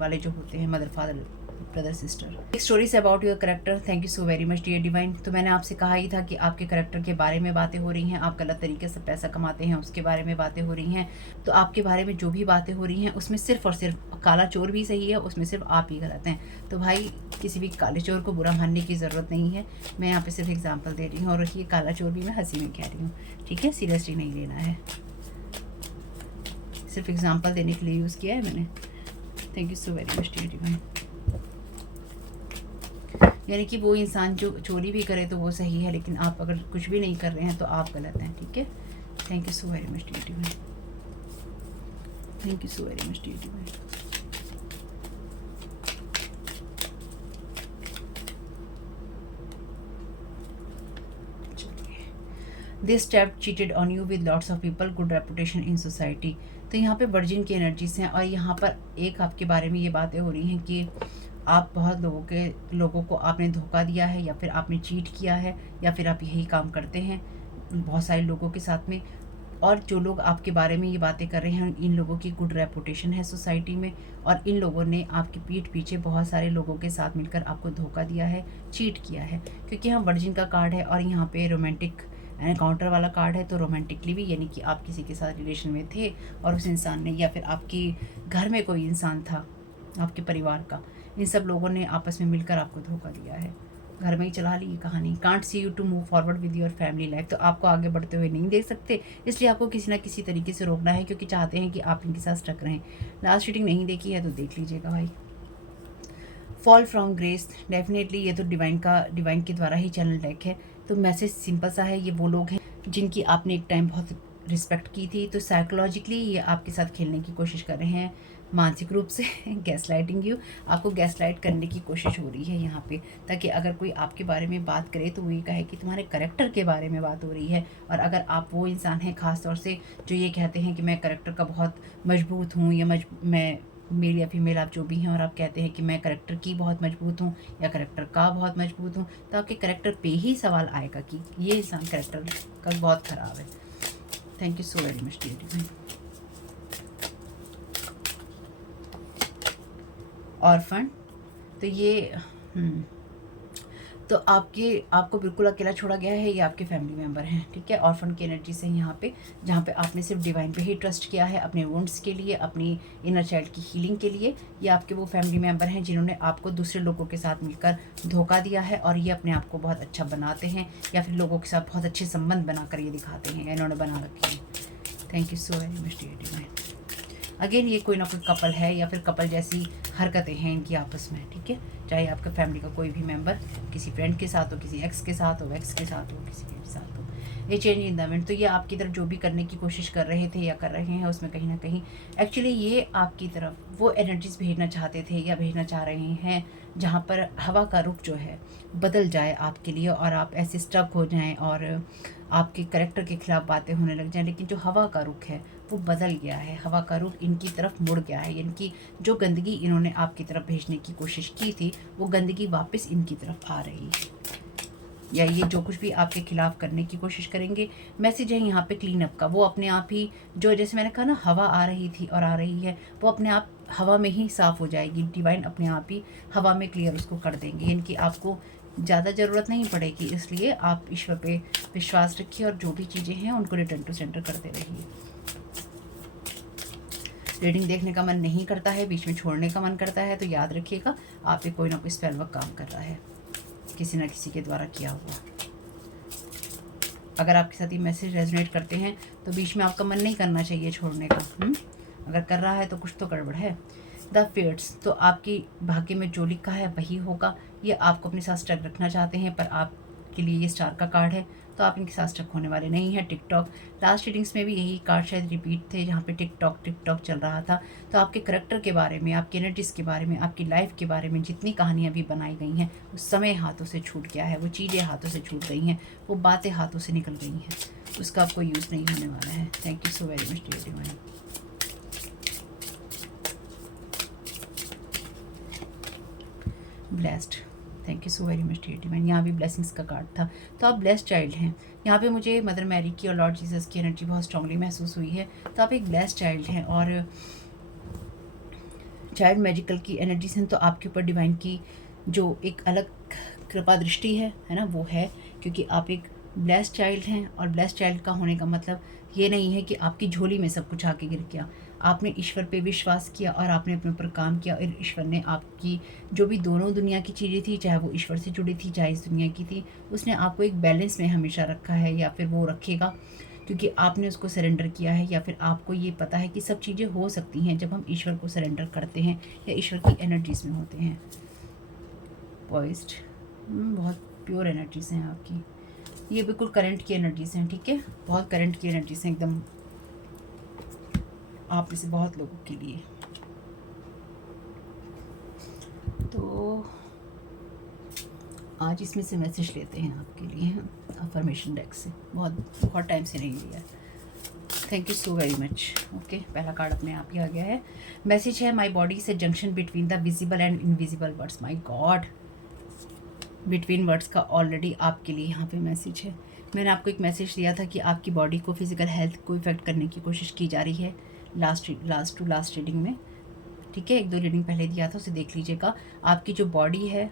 वाले जो होते हैं, mother father brother sister. Stories about your character. Thank you so very much dear divine. तो मैंने आपसे कहा ही था कि आपके करेक्टर के बारे में बातें हो रही हैं, आप गलत तरीके से पैसा कमाते हैं उसके बारे में बातें हो रही हैं। तो आपके बारे में जो भी बातें हो रही हैं उसमें सिर्फ और सिर्फ काला चोर भी सही है, उसमें सिर्फ आप ही गलत हैं। तो भाई किसी भी काले चोर को बुरा मानने की ज़रूरत नहीं है, मैं यहाँ पे सिर्फ एग्जांपल दे रही हूँ, और ये काला चोर भी मैं हंसी में कह रही हूँ, ठीक है, सीरियसली नहीं लेना है, सिर्फ एग्जांपल देने के लिए यूज़ किया है मैंने। Thank you so very much dear divine. यानी कि वो इंसान जो चोरी भी करे तो वो सही है, लेकिन आप अगर कुछ भी नहीं कर रहे हैं तो आप गलत हैं, ठीक है। Thank you so very much dear divine. Thank you so very much dear divine. This step cheated on you with lots of people, good reputation in society. तो यहाँ पे वर्जिन की एनर्जीज हैं और यहाँ पर एक आपके बारे में ये बातें हो रही हैं कि आप बहुत लोगों को आपने धोखा दिया है, या फिर आपने चीट किया है, या फिर आप यही काम करते हैं बहुत सारे लोगों के साथ में। और जो लोग आपके बारे में ये बातें कर रहे हैं, इन लोगों की गुड रेपुटेशन है सोसाइटी में, और इन लोगों ने आपकी पीठ पीछे बहुत सारे लोगों के साथ मिलकर आपको धोखा दिया है, चीट किया है। क्योंकि यहाँ वर्जिन का कार्ड है और यहाँ पे रोमांटिक एनकाउंटर वाला कार्ड है, तो रोमांटिकली भी, यानी कि आप किसी के साथ रिलेशन में थे और उस इंसान ने, या फिर आपके घर में कोई इंसान था आपके परिवार का, इन सब लोगों ने आपस में मिलकर आपको धोखा दिया है। घर में ही चला ली ये कहानी। Can't see you to move forward with your family life. तो आपको आगे बढ़ते हुए नहीं देख सकते, इसलिए आपको किसी ना किसी तरीके से रोकना है, क्योंकि चाहते हैं कि आप इनके साथ स्टक रहें। लास्ट रीडिंग नहीं देखी है तो देख लीजिएगा भाई। फॉल फ्रॉम ग्रेस, डेफिनेटली ये तो डिवाइन के द्वारा ही चैनल डेक है। तो मैसेज सिंपल सा है, ये वो लोग हैं जिनकी आपने एक टाइम बहुत रिस्पेक्ट की थी, तो साइकोलॉजिकली ये आपके साथ खेलने की कोशिश कर रहे हैं, मानसिक रूप से गैस लाइटिंग यू, आपको गैस लाइट करने की कोशिश हो रही है यहाँ पे, ताकि अगर कोई आपके बारे में बात करे तो वो ये कहे कि तुम्हारे करेक्टर के बारे में बात हो रही है। और अगर आप वो इंसान हैं ख़ास तौर से जो ये कहते हैं कि मैं करेक्टर का बहुत मजबूत हूँ, या मैं मेल या फीमेल आप जो भी हैं, और आप कहते हैं कि मैं करेक्टर की बहुत मजबूत हूँ या करेक्टर का बहुत मजबूत हूँ, तो आपके करेक्टर पे ही सवाल आएगा कि ये इंसान करेक्टर का बहुत ख़राब है। Thank you so very much dear divine. Orphan, तो ये तो आपको बिल्कुल अकेला छोड़ा गया है, ये आपके फैमिली मेम्बर हैं, ठीक है। ऑर्फन की एनर्जी से यहाँ पे, जहाँ पे आपने सिर्फ डिवाइन पे ही ट्रस्ट किया है अपने वुंड्स के लिए, अपनी इनर चाइल्ड की हीलिंग के लिए। ये आपके वो फैमिली मेम्बर हैं जिन्होंने आपको दूसरे लोगों के साथ मिलकर धोखा दिया है, और ये अपने आप को बहुत अच्छा बनाते हैं, या फिर लोगों के साथ बहुत अच्छे संबंध बनाकर ये दिखाते हैं, इन्होंने बना रखे हैं। Thank you so very much dear divine. Again ये कोई ना कोई कपल है, या फिर कपल जैसी हरकतें हैं इनकी आपस में, ठीक है। चाहे आपका फैमिली का कोई भी मेंबर किसी फ्रेंड के साथ हो, किसी एक्स के साथ हो, एक्स के साथ हो, किसी के साथ हो, ये चेंज इन द विंड। तो ये आपकी तरफ जो भी करने की कोशिश कर रहे थे या कर रहे हैं, उसमें कहीं ना कहीं एक्चुअली ये आपकी तरफ वो एनर्जीज भेजना चाहते थे या भेजना चाह रहे हैं, जहाँ पर हवा का रुख जो है बदल जाए आपके लिए, और आप ऐसे स्टक हो जाएं और आपके करेक्टर के खिलाफ बातें होने लग जाएं। लेकिन जो हवा का रुख है वो बदल गया है, हवा का रुख इनकी तरफ मुड़ गया है, यानी कि जो गंदगी इन्होंने आपकी तरफ भेजने की कोशिश की थी, वो गंदगी वापस इनकी तरफ आ रही है, या ये जो कुछ भी आपके खिलाफ करने की कोशिश करेंगे। मैसेज है यहाँ पे क्लीन अप का, वो अपने आप ही, जो जैसे मैंने कहा ना हवा आ रही थी और आ रही है, वो अपने आप हवा में ही साफ़ हो जाएगी। डिवाइन अपने आप ही हवा में क्लियर उसको कर देंगे, यानी कि आपको ज़्यादा ज़रूरत नहीं पड़ेगी। इसलिए आप ईश्वर पे विश्वास रखिए और जो भी चीज़ें हैं उनको रिटर्न टू सेंटर करते रहिए। रीडिंग देखने का मन नहीं करता है, बीच में छोड़ने का मन करता है, तो याद रखिएगा आप पे कोई ना कोई स्पेल वर्क काम कर रहा है, किसी न किसी के द्वारा किया हुआ। अगर आपके साथ ये मैसेज रेजोनेट करते हैं तो बीच में आपका मन नहीं करना चाहिए छोड़ने का। अगर कर रहा है तो कुछ तो गड़बड़ है। द फेट्स, तो आपकी भाग्य में जो लिखा है वही होगा। ये आपको अपने साथ स्टक रखना चाहते हैं, पर आपके लिए ये स्टार का कार्ड है, तो आप इनके साथ स्टक होने वाले नहीं हैं। टिकटॉक, लास्ट रीडिंग्स में भी यही कार्ड शायद रिपीट थे, जहाँ पे टिकटॉक चल रहा था। तो आपके करैक्टर के बारे में, आपकी एनर्जीज़ के बारे में, आपकी लाइफ के बारे में जितनी कहानियाँ भी बनाई गई हैं, उस समय हाथों से छूट गया है, वो चीज़ें हाथों से छूट गई हैं, वो बातें हाथों से निकल गई हैं, उसका आपको यूज़ नहीं होने वाला है। Thank you so very much dear divine. Blessed, thank you so very much dear divine. यहाँ भी ब्लेसिंग्स का कार्ड था, तो आप ब्लेस्ड चाइल्ड हैं। यहाँ पे मुझे मदर मैरी की और लॉर्ड जीसस की एनर्जी बहुत स्ट्रांगली महसूस हुई है, तो आप एक ब्लेस्ड चाइल्ड हैं। और चाइल्ड मैजिकल की एनर्जीज हैं, तो आपके ऊपर डिवाइन की जो एक अलग कृपा दृष्टि है ना, वो है, क्योंकि आप एक ब्लेस्ड चाइल्ड हैं। और ब्लेस्ड चाइल्ड का होने का मतलब ये नहीं है कि आपकी झोली में सब कुछ आके गिर गया। आपने ईश्वर पे विश्वास किया और आपने अपने ऊपर काम किया, और ईश्वर ने आपकी जो भी दोनों दुनिया की चीज़ें थी, चाहे वो ईश्वर से जुड़ी थी चाहे इस दुनिया की थी, उसने आपको एक बैलेंस में हमेशा रखा है, या फिर वो रखेगा, क्योंकि आपने उसको सरेंडर किया है, या फिर आपको ये पता है कि सब चीज़ें हो सकती हैं जब हम ईश्वर को सरेंडर करते हैं या ईश्वर की एनर्जीज में होते हैं। पॉइज्ड, बहुत प्योर एनर्जीज हैं आपकी, ये बिल्कुल करंट की एनर्जीज हैं, ठीक है, बहुत करंट की एनर्जीज हैं एकदम। आप में से बहुत लोगों के लिए। तो आज इसमें से मैसेज लेते हैं आपके लिए अफर्मेशन डेक से। बहुत टाइम से नहीं लिया। Thank you so very much. Okay, पहला कार्ड अपने आप ही आ गया है। मैसेज है माई बॉडी से junction between the visible and invisible words. My God, between words का ऑलरेडी आपके लिए यहाँ पे मैसेज है। मैंने आपको एक मैसेज दिया था कि आपकी बॉडी को, फिजिकल हेल्थ को इफेक्ट करने की कोशिश की जा रही है लास्ट रीडिंग में। ठीक है, 1-2 रीडिंग पहले दिया था, उसे देख लीजिएगा। आपकी जो बॉडी है,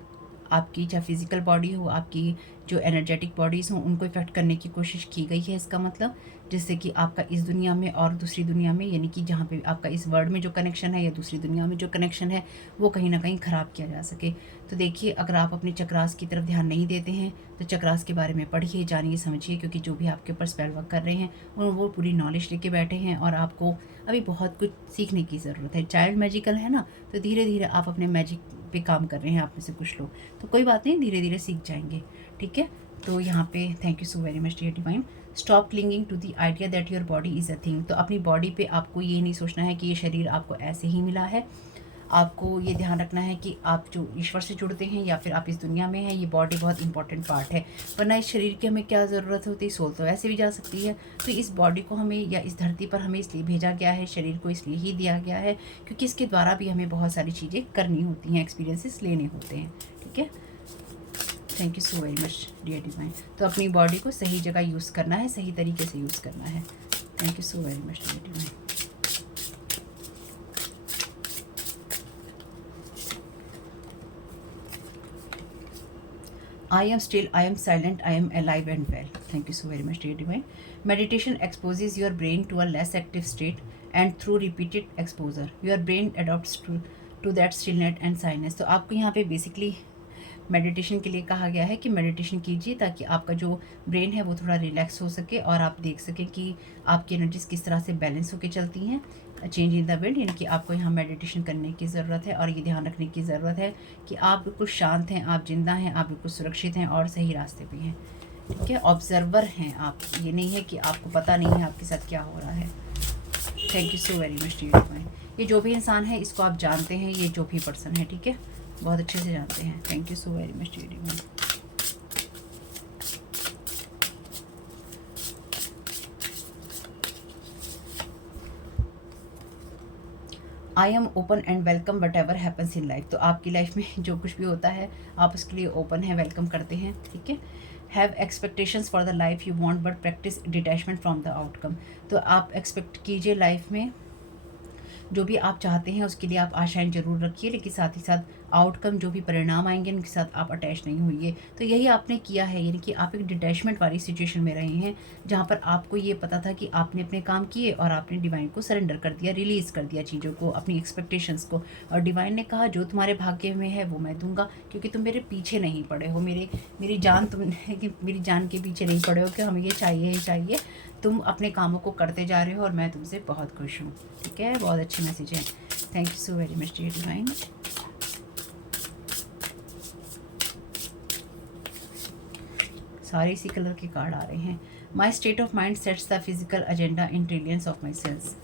आपकी चाहे फिजिकल बॉडी हो, आपकी जो एनर्जेटिक बॉडीज़ हों, उनको इफेक्ट करने की कोशिश की गई है। इसका मतलब जिससे कि आपका इस दुनिया में और दूसरी दुनिया में, यानी कि जहाँ पे आपका इस वर्ल्ड में जो कनेक्शन है या दूसरी दुनिया में जो कनेक्शन है, वो कहीं ना कहीं ख़राब किया जा सके। तो देखिए, अगर आप अपने चक्रास की तरफ ध्यान नहीं देते हैं तो चक्रास के बारे में पढ़िए, जानिए, समझिए, क्योंकि जो भी आपके ऊपर स्पेल वर्क कर रहे हैं वो पूरी नॉलेज लेके बैठे हैं और आपको अभी बहुत कुछ सीखने की ज़रूरत है। चाइल्ड मैजिकल है ना, तो धीरे धीरे आप अपने मैजिक पे काम कर रहे हैं आप में से कुछ लोग, तो कोई बात नहीं, धीरे धीरे सीख जाएंगे। ठीक है, तो यहाँ पे thank you so very much dear divine. Stop clinging to the idea that your body is a thing. तो अपनी बॉडी पे आपको ये नहीं सोचना है कि ये शरीर आपको ऐसे ही मिला है। आपको ये ध्यान रखना है कि आप जो ईश्वर से जुड़ते हैं या फिर आप इस दुनिया में हैं, ये बॉडी बहुत इंपॉर्टेंट पार्ट है। वरना इस शरीर की हमें क्या ज़रूरत होती है, सोल तो ऐसे भी जा सकती है। तो इस बॉडी को हमें, या इस धरती पर हमें इसलिए भेजा गया है, शरीर को इसलिए ही दिया गया है क्योंकि इसके द्वारा भी हमें बहुत सारी चीज़ें करनी होती हैं, एक्सपीरियंसेस लेने होते हैं। ठीक है, thank you so very much dear divine. तो अपनी बॉडी को सही जगह यूज़ करना है, सही तरीके से यूज़ करना है। Thank you so very much dear divine. I am still, I am silent, I am alive and well. Thank you so very much, dear divine. Meditation exposes your brain to a less active state, and through repeated exposure, your brain adapts to that stillness and silence. तो आपको यहाँ पे basically meditation के लिए कहा गया है कि मेडिटेशन कीजिए ताकि आपका जो ब्रेन है वो थोड़ा रिलैक्स हो सके और आप देख सकें कि आपकी एनर्जीज किस तरह से बैलेंस होकर चलती हैं। चेंज इन द विंड, यानी कि आपको यहाँ मेडिटेशन करने की ज़रूरत है और ये ध्यान रखने की ज़रूरत है कि आप बिल्कुल शांत हैं, आप जिंदा हैं, आप बिल्कुल सुरक्षित हैं और सही रास्ते पे हैं। ठीक है, ऑब्जर्वर हैं आप, ये नहीं है कि आपको पता नहीं है आपके साथ क्या हो रहा है। Thank you so very much dear divine. ये जो भी इंसान है इसको आप जानते हैं, ये जो भी पर्सन है, ठीक है, बहुत अच्छे से जानते हैं। Thank you so very much dear divine. I am open and welcome whatever happens in life. तो आपकी लाइफ में जो कुछ भी होता है आप उसके लिए ओपन है, वेलकम करते हैं। ठीक है, have expectations for the life you want but practice detachment from the outcome. तो आप एक्सपेक्ट कीजिए लाइफ में जो भी आप चाहते हैं उसके लिए आप आशाएं जरूर रखिए, लेकिन साथ ही साथ आउटकम जो भी परिणाम आएंगे उनके साथ आप अटैच नहीं होइए। तो यही आपने किया है, यानी कि आप एक डिटैचमेंट वाली सिचुएशन में रहे हैं जहाँ पर आपको ये पता था कि आपने अपने काम किए और आपने डिवाइन को सरेंडर कर दिया, रिलीज़ कर दिया चीज़ों को, अपनी एक्सपेक्टेशंस को। और डिवाइन ने कहा जो तुम्हारे भाग्य में है वो मैं दूंगा, क्योंकि तुम मेरे पीछे नहीं पड़े हो, मेरी जान मेरी जान के पीछे नहीं पड़े हो कि हमें ये चाहिए ये चाहिए। तुम अपने कामों को करते जा रहे हो और मैं तुमसे बहुत खुश हूँ। ठीक है, बहुत अच्छे मैसेज है। Thank you so very much dear divine. सारे इसी कलर के कार्ड आ रहे हैं। My state of mind sets the physical agenda in trillions of my cells.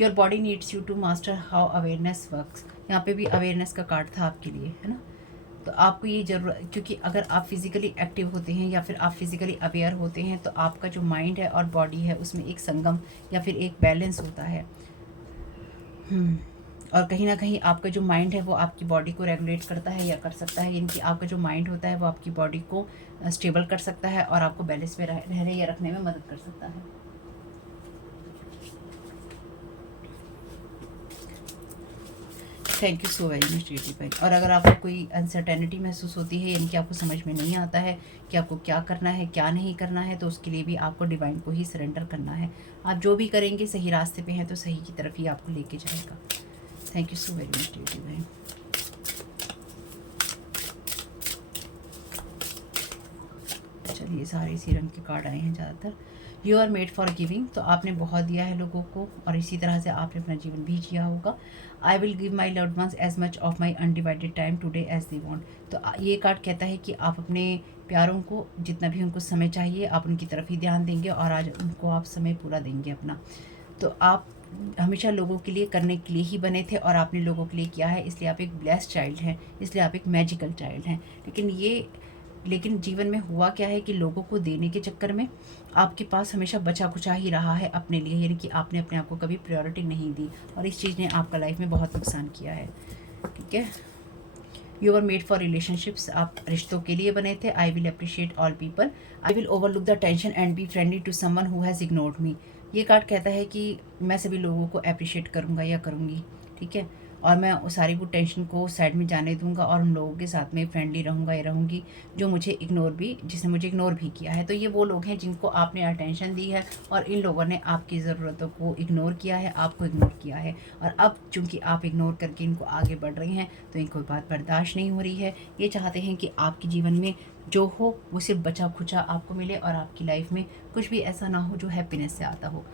Your body needs you to master how awareness works. यहाँ पे भी awareness का कार्ड था आपके लिए, है ना। तो आपको ये जरूरत, क्योंकि अगर आप फिजिकली एक्टिव होते हैं या फिर आप फिजिकली अवेयर होते हैं तो आपका जो माइंड है और बॉडी है उसमें एक संगम या फिर एक बैलेंस होता है। और कहीं ना कहीं आपका जो माइंड है वो आपकी बॉडी को रेगुलेट करता है या कर सकता है, यानी कि आपका जो माइंड होता है वो आपकी बॉडी को स्टेबल कर सकता है और आपको बैलेंस में रहने या रखने में मदद कर सकता है। Thank you so very much dear divine. और अगर आपको कोई अनसर्टेनिटी महसूस होती है, यानी कि आपको समझ में नहीं आता है कि आपको क्या करना है क्या नहीं करना है, तो उसके लिए भी आपको डिवाइन को ही सरेंडर करना है। आप जो भी करेंगे सही रास्ते पे हैं तो सही की तरफ ही आपको लेके जाएगा। Thank you so very much dear divine. चलिए, सारे इसी रंग के कार्ड आए हैं ज़्यादातर। You are made for giving. तो आपने बहुत दिया है लोगों को और इसी तरह से आपने अपना जीवन भी जिया होगा। I will give my loved ones as much of my undivided time today as they want. तो ये कार्ड कहता है कि आप अपने प्यारों को जितना भी उनको समय चाहिए आप उनकी तरफ ही ध्यान देंगे और आज उनको आप समय पूरा देंगे अपना। तो आप हमेशा लोगों के लिए करने के लिए ही बने थे और आपने लोगों के लिए किया है, इसलिए आप एक ब्लेस्ड चाइल्ड हैं, इसलिए आप एक मैजिकल चाइल्ड हैं। लेकिन जीवन में हुआ क्या है कि लोगों को देने के चक्कर में आपके पास हमेशा बचा कुचा ही रहा है अपने लिए, यानी कि आपने अपने आप को कभी प्रायोरिटी नहीं दी और इस चीज़ ने आपका लाइफ में बहुत नुकसान किया है। ठीक है, you are made for relationships, आप रिश्तों के लिए बने थे। I will appreciate all people, I will overlook the tension and be friendly to someone who has ignored me. ये कार्ड कहता है कि मैं सभी लोगों को अप्रिशिएट करूँगा या करूँगी, ठीक है, और मैं सारी वो टेंशन को साइड में जाने दूंगा और उन लोगों के साथ में फ्रेंडली रहूँगा या रहूँगी जिसने मुझे इग्नोर भी किया है। तो ये वो लोग हैं जिनको आपने अटेंशन दी है और इन लोगों ने आपकी ज़रूरतों को इग्नोर किया है, आपको इग्नोर किया है, और अब चूंकि आप इग्नोर करके इनको आगे बढ़ रहे हैं तो इनको बात बर्दाश्त नहीं हो रही है। ये चाहते हैं कि आपके जीवन में जो हो वो सिर्फ बचा खुचा आपको मिले और आपकी लाइफ में कुछ भी ऐसा ना हो जो हैप्पीनेस से आता हो।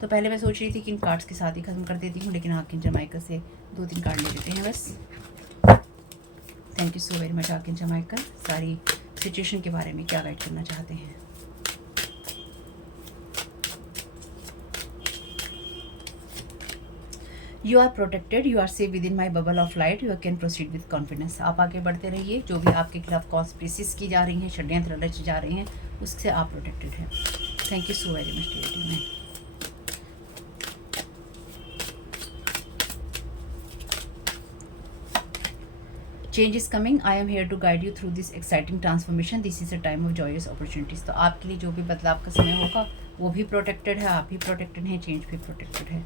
तो पहले मैं सोच रही थी कि इन कार्ड्स के साथ ही ख़त्म कर देती हूँ, लेकिन आकिन जमाइका से 2-3 कार्ड ले लेते हैं बस। Thank you so very much Akin Jamaica, सारी सिचुएशन के बारे में क्या गाइड करना चाहते हैं। You are protected, you are safe within my bubble of light, you can proceed with confidence. आप आगे बढ़ते रहिए, जो भी आपके खिलाफ कॉन्स्पिरेसीज की जा रही हैं, षड्यंत्र रचे जा रहे हैं, उससे आप प्रोटेक्टेड हैं। Thank you so very much dear team. Change is coming, I am here to guide you through this exciting transformation, this is a time of joyous opportunities. तो आपके लिए जो भी बदलाव का समय होगा वो भी प्रोटेक्टेड है, आप भी प्रोटेक्टेड हैं, चेंज भी प्रोटेक्टेड है।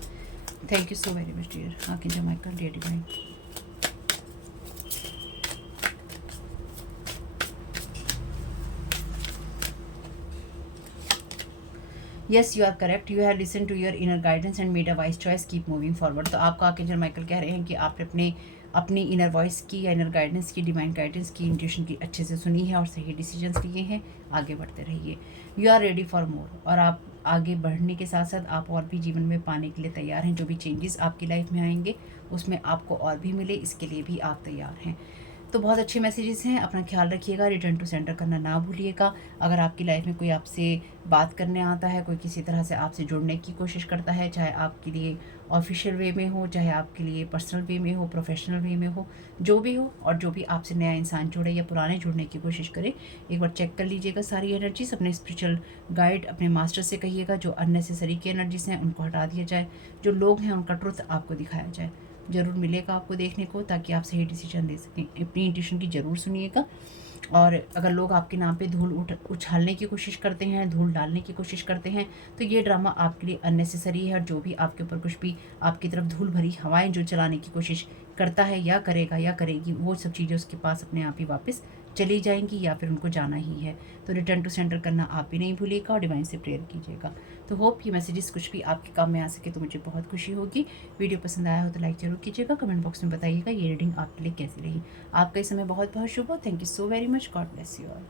Thank you so very much dear Akin Jamaica, dear divine. Yes you are correct, you have listen to your inner guidance and made a wise choice, keep moving forward. तो आपका archangel Michael कह रहे हैं कि आपने अपनी inner voice की या इनर गाइडेंस की, डिवाइन गाइडेंस की, इंट्यूशन की अच्छे से सुनी है और सही डिसीजंस लिए हैं। आगे बढ़ते रहिए, you are ready for more, और आप आगे बढ़ने के साथ साथ आप और भी जीवन में पाने के लिए तैयार हैं। जो भी चेंजेस आपकी लाइफ में आएंगे उसमें आपको और भी मिले, इसके लिए भी आप तैयार हैं। तो बहुत अच्छे मैसेजेस हैं, अपना ख्याल रखिएगा, रिटर्न टू सेंटर करना ना भूलिएगा। अगर आपकी लाइफ में कोई आपसे बात करने आता है, कोई किसी तरह से आपसे जुड़ने की कोशिश करता है, चाहे आपके लिए ऑफिशियल वे में हो, चाहे आपके लिए पर्सनल वे में हो, प्रोफेशनल वे में हो, जो भी हो, और जो भी आपसे नया इंसान जुड़े या पुराने जुड़ने की कोशिश करे, एक बार चेक कर लीजिएगा सारी एनर्जीज। अपने स्पिरिचुअल गाइड, अपने मास्टर से कहिएगा जो अननेसेसरी की एनर्जीज हैं उनको हटा दिया जाए, जो लोग हैं उनका ट्रुथ आपको दिखाया जाए। ज़रूर मिलेगा आपको देखने को, ताकि आप सही डिसीजन दे सकें। अपनी इंट्यूशन की ज़रूर सुनिएगा, और अगर लोग आपके नाम पे धूल उछालने की कोशिश करते हैं, धूल डालने की कोशिश करते हैं, तो ये ड्रामा आपके लिए अननेसेसरी है। और जो भी आपके ऊपर कुछ भी आपकी तरफ धूल भरी हवाएं जो चलाने की कोशिश करता है या करेगा या करेगी, वो सब चीज़ें उसके पास अपने आप ही वापस चली जाएंगी या फिर उनको जाना ही है। तो रिटर्न टू सेंटर करना आप भी नहीं भूलिएगा और डिवाइन से प्रेयर कीजिएगा। तो होप ये मैसेजेस कुछ भी आपके काम में आ सके तो मुझे बहुत खुशी होगी। वीडियो पसंद आया हो तो लाइक जरूर कीजिएगा, कमेंट बॉक्स में बताइएगा ये रीडिंग आपके लिए कैसी रही। आपका इस समय बहुत बहुत शुभ हो। Thank you so very much, God bless you all.